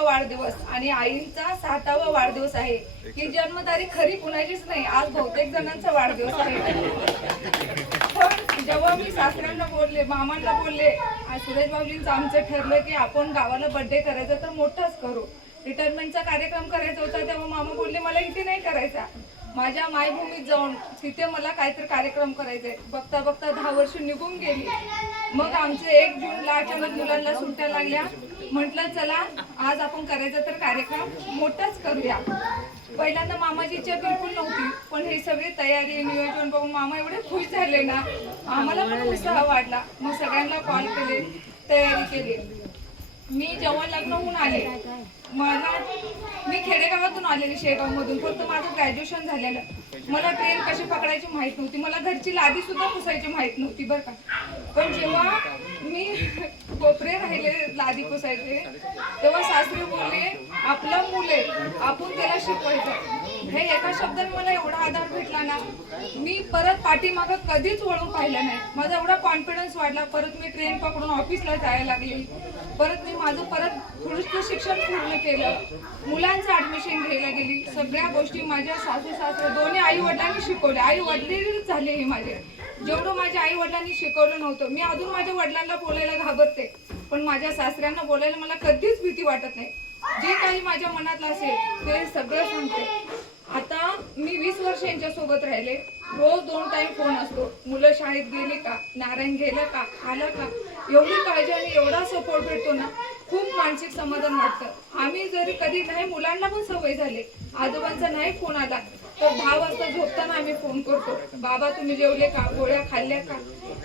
5वा वाढदिवस आणि आईंचा 7वा वाढदिवस आहे. ही जन्मतारीख खरी कुणाचीच नाही, आज बहुतेक जणांचा वाढदिवस आहे. पण जेव्हा मी सासऱ्यांना बोलले, मामांना बोलले, सुरेश बाबूजींचं आमचं ठरलं की आपण गावाला बर्थडे करायचा तर मोठाच करू, रिटायरमेंटचा कार्यक्रम करायचा होता, तेव्हा मामा बोलले मला इथे नाही करायचा, माझ्या मायभूमीत जाऊन तिथे मला काहीतरी कार्यक्रम करायचे. बघता बघता 10 वर्ष निघून गेली. मग आमचे 1 जूनला अचानक मुलांना सुट्ट्या लागल्या. म्हटलं चला आज आपण करायचा तर कार्यक्रम मोठाच करूया. पहिल्यांदा मामाची इच्छा बिलकुल नव्हती, पण हे सगळे तयारी नियोजन बघून मामा एवढे खुश झाले ना, आम्हाला पण उत्साह वाढला. मग सगळ्यांना कॉल केले, तयारी केली. मी जेव्हा लग्न होऊन आले, मी खेडेगावातून आलेली, शेगावमधून, फक्त माझं ग्रॅज्युएशन झालेलं. मला ट्रेन कशी पकडायची माहित नव्हती, मला घरची लादी सुद्धा पुसायची माहित नव्हती बरं का. पण जेव्हा मी कोपरे राहिले लादी पुसायचे, तेव्हा सासरे बोलले आपलं मुलं आहे, आपण त्याला शिकवायचं. हे एका शब्दाने मला एवढा आधार भेटला ना, मी परत पाठीमागं कधीच वळून पाहिलं नाही. माझा एवढा कॉन्फिडन्स वाढला. परत मी ट्रेन पकडून ऑफिसला जायला लागली. परत मी माझं थोडंसं शिक्षण पूर्ण केलं, मुलांचं ऍडमिशन घ्यायला गेली. सगळ्या गोष्टी माझ्या सासू सासरे दोन्ही आई वडिलांनी शिकवल्या. आई वडीलच झाले हे माझे. जेवढं माझ्या आई वडिलांनी शिकवलं नव्हतं. मी अजून माझ्या वडिलांना बोलायला घाबरते, पण माझ्या सासऱ्यांना बोलायला मला कधीच भीती वाटत नाही. जे काही माझ्या मनातलं असेल ते सगळं सांगते. आता मी 20 वर्ष यांच्या सोबत राहिले. रोज 2 टाइम फोन असतो, मुलं शाळेत गेली का, नारायण गेलं का, आलं का, एवढी काळजी आणि एवढा सपोर्ट भेटतो ना, खूप मानसिक समाधान वाटतं. आम्ही जरी कधी नाही, मुलांना पण सवय झाली, आजोबांचा नाही फोन आला तर 10 वाजता झोपताना आम्ही फोन करतो, बाबा तुम्ही जेवले का, गोळ्या खाल्ल्या का.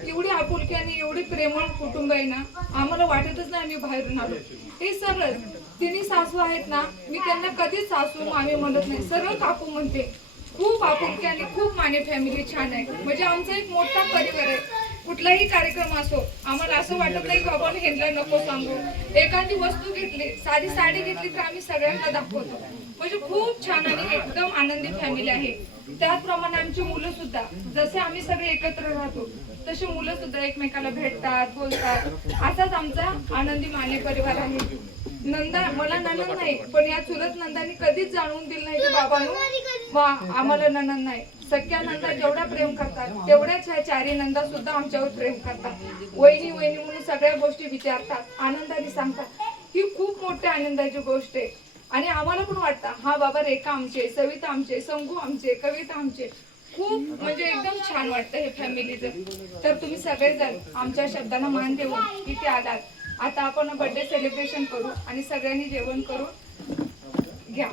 एवढी आपुलकी आणि एवढी प्रेमळ कुटुंब आहे ना, आम्हाला वाटतच नाही आम्ही बाहेरून आलो. हे सरळ तिन्ही सासू आहेत ना, मी त्यांना कधीच सासू मामी म्हणत नाही, सरळ काकू म्हणते. खूप आपुलकी आणि खूप माने फॅमिली छान आहे. म्हणजे आमचा एक मोठा परिवार आहे. कुठलाही कार्यक्रम असो, आम्हाला असं वाटत नाही की आपण ह्यांना नको सांगू. एखादी वस्तू घेतली, साधी साडी घेतली तर आम्ही सगळ्यांना दाखवतो. म्हणजे खूप छान आणि एकदम आनंदी फॅमिली आहे. त्याचप्रमाणे आमची मुलं सुद्धा, जसे आम्ही सगळे एकत्र राहतो तसे मुलं सुद्धा एकमेकाला भेटतात, बोलतात. असाच आमचा आनंदी माने परिवार आहे. नंदा मला ननंद नाही, पण या चुलत नंदांनी कधीच जाणवून दिलं नाही की बाबांनो आम्हाला ननंद नाही. सख्या नंदा जेवढा प्रेम करतात, तेवढ्याच ह्या 4 नंदा सुद्धा आमच्यावर प्रेम करतात. वहिनी वहिनी म्हणून सगळ्या गोष्टी विचारतात, आनंदाने सांगतात. ही खूप मोठ्या आनंदाची गोष्ट आहे. आणि आम्हाला पण वाटतं हा बाबा, रेखा आमचे, सविता आमचे, संगू आमचे, कविता आमचे. खूप म्हणजे एकदम छान वाटतं हे फॅमिलीचं. तर तुम्ही सगळेजण आमच्या शब्दांना मान देऊन इथे आलात. आता आपण बर्थडे सेलिब्रेशन करू आणि सगळ्यांनी जेवण करून घ्या.